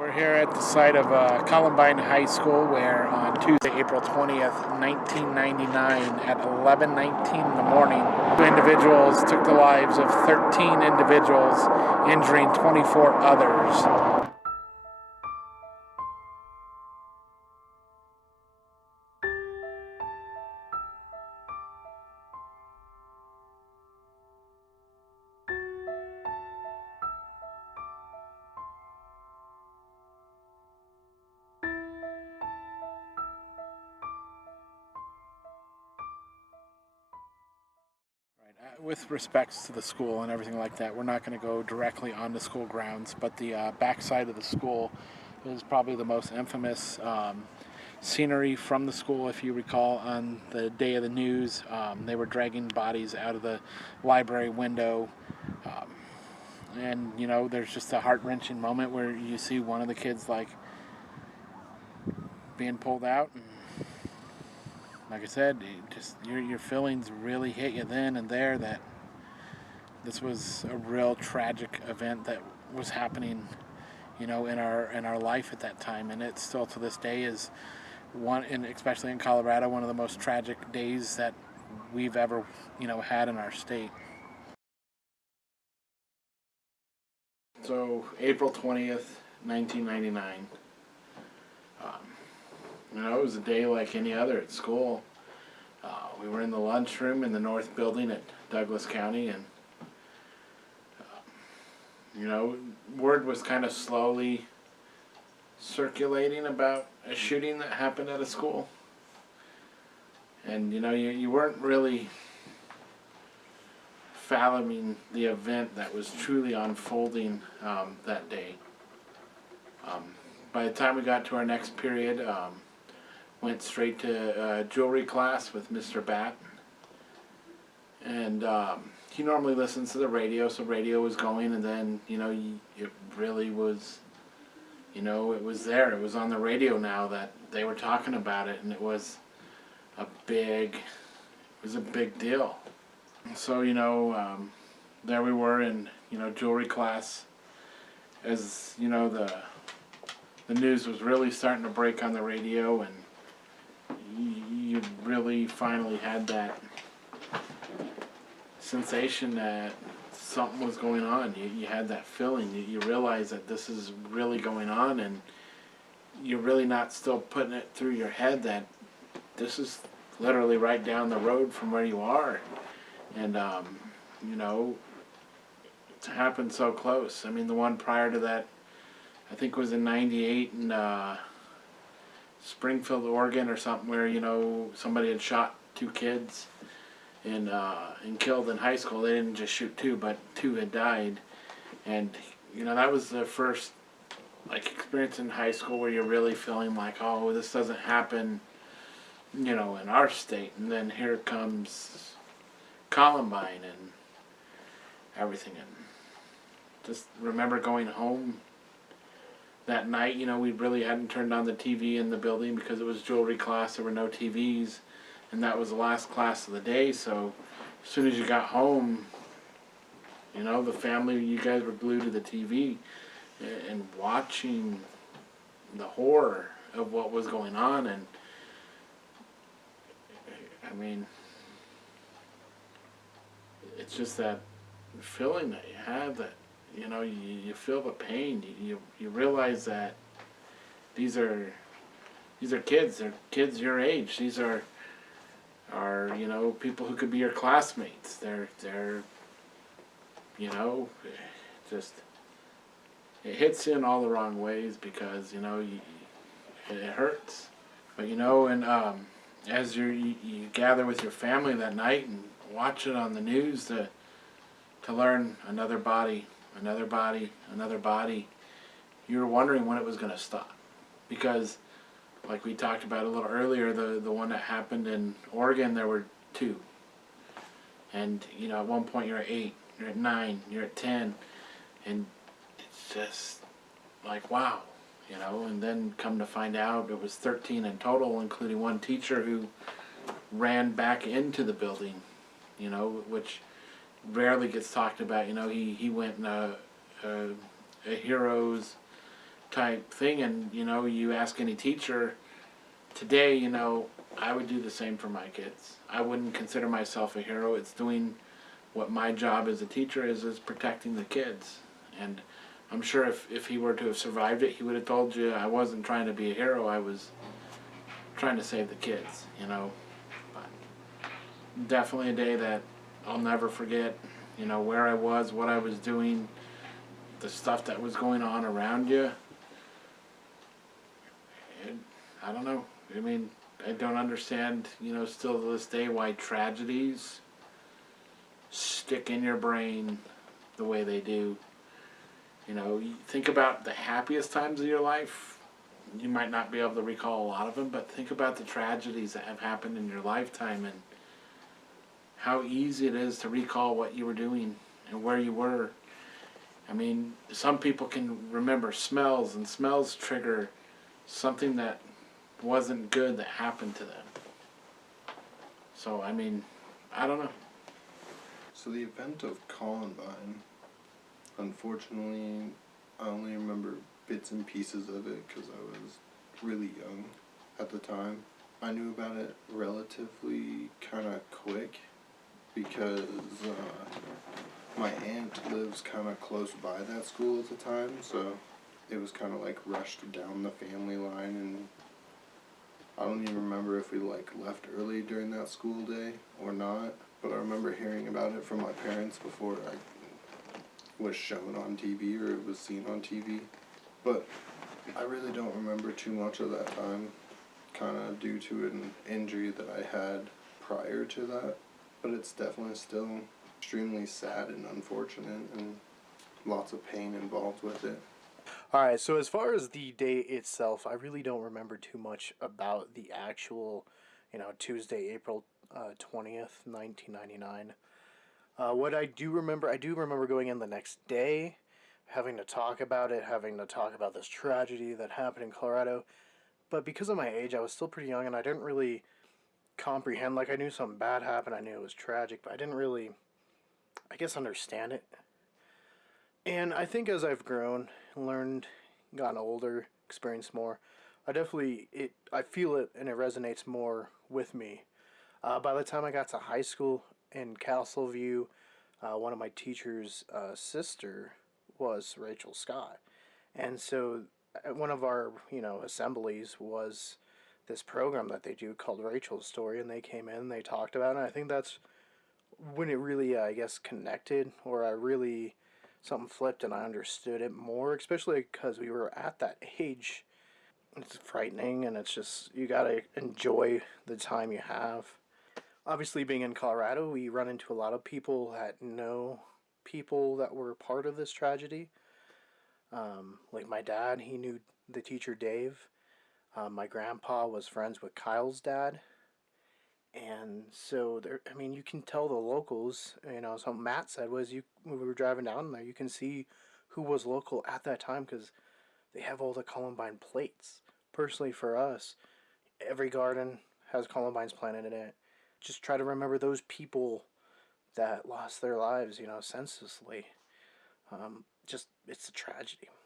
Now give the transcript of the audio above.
We're here at the site of Columbine High School where on Tuesday, April 20th, 1999 at 11:19 in the morning, two individuals took the lives of 13 individuals, injuring 24 others. With respects to the school and everything like that, we're not going to go directly on the school grounds, but the backside of the school is probably the most infamous scenery from the school. If you recall, on the day of the news, they were dragging bodies out of the library window. And, you know, there's just a heart-wrenching moment where you see one of the kids, like, being pulled out. And like I said, your feelings really hit you then and there that this was a real tragic event that was happening, you know, in our life at that time, and it still to this day is one, and especially in Colorado, one of the most tragic days that we've ever, you know, had in our state. So April 20th, 1999. You know, it was a day like any other at school. We were in the lunchroom in the North Building at Douglas County, and you know, word was kind of slowly circulating about a shooting that happened at a school. And you know, you weren't really fathoming the event that was truly unfolding that day. By the time we got to our next period, went straight to jewelry class with Mr. Bat. And he normally listens to the radio, so radio was going, and then, you know, it really was, you know, it was there. It was on the radio now that they were talking about it, and it was a big deal. So, you know, there we were in, you know, jewelry class as, you know, the news was really starting to break on the radio, and you really finally had that sensation that something was going on. You had that feeling. You realize that this is really going on, and you're really not still putting it through your head that this is literally right down the road from where you are. And, you know, it happened so close. I mean, the one prior to that, I think was in '98 in Springfield, Oregon or something, where, you know, somebody had shot two kids and killed in high school. They didn't just shoot two, but two had died. And, you know, that was the first, like, experience in high school where you're really feeling like, oh, this doesn't happen, you know, in our state. And then here comes Columbine and everything. And just remember going home that night. You know, we really hadn't turned on the TV in the building because it was jewelry class. There were no TVs, and that was the last class of the day. So as soon as you got home, you know, the family, you guys were glued to the TV and watching the horror of what was going on. And I mean, it's just that feeling that you have, that, you know, you feel the pain. You realize that these are kids. They're kids your age. These are you know, people who could be your classmates. They're you know, just it hits you in all the wrong ways because, you know, it hurts. But, you know, and as you gather with your family that night and watch it on the news to learn another body, you're wondering when it was going to stop. Because, like we talked about a little earlier, the one that happened in Oregon, there were two. And, you know, at one point you're at 8, you're at 9, you're at 10, and it's just like, wow, you know. And then come to find out it was 13 in total, including one teacher who ran back into the building, you know, which rarely gets talked about. You know, he went in a hero's type thing. And, you ask any teacher today, I would do the same for my kids. I wouldn't consider myself a hero. It's doing what my job as a teacher is protecting the kids. And I'm sure if he were to have survived it, he would have told you I wasn't trying to be a hero. I was trying to save the kids, But definitely a day that I'll never forget, where I was, what I was doing, the stuff that was going on around you. And I don't know. I don't understand, still to this day why tragedies stick in your brain the way they do. You think about the happiest times of your life. You might not be able to recall a lot of them, but think about the tragedies that have happened in your lifetime and how easy it is to recall what you were doing and where you were. Some people can remember smells, and smells trigger something that wasn't good that happened to them. So, I don't know. So the event of Columbine, unfortunately, I only remember bits and pieces of it because I was really young at the time. I knew about it relatively kind of quick because my aunt lives kind of close by that school at the time, so it was kind of like rushed down the family line, and I don't even remember if we left early during that school day or not, but I remember hearing about it from my parents before I was shown on TV or it was seen on TV. But I really don't remember too much of that time, kind of due to an injury that I had prior to that. But it's definitely still extremely sad and unfortunate, and lots of pain involved with it. Alright, so as far as the day itself, I really don't remember too much about the actual, Tuesday, April 20th, 1999. What I do remember going in the next day, having to talk about it, having to talk about this tragedy that happened in Colorado. But because of my age, I was still pretty young, and I didn't really comprehend. I knew something bad happened, I knew it was tragic, but I didn't really, understand it. And I think as I've grown, learned, gotten older, experienced more, I feel it, and it resonates more with me. By the time I got to high school in Castleview, one of my teacher's sister was Rachel Scott. And so one of our, assemblies was this program that they do called Rachel's Story, and they came in, they talked about it, and I think that's when it really, connected, or something flipped and I understood it more, especially because we were at that age. It's frightening, and it's just, you gotta enjoy the time you have. Obviously, being in Colorado, we run into a lot of people that know people that were part of this tragedy. Like my dad, he knew the teacher Dave. My grandpa was friends with Kyle's dad. And so you can tell the locals. Something Matt said was when we were driving down there, you can see who was local at that time because they have all the Columbine plates. Personally, for us, every garden has Columbine's planted in it. Just try to remember those people that lost their lives, senselessly. It's a tragedy.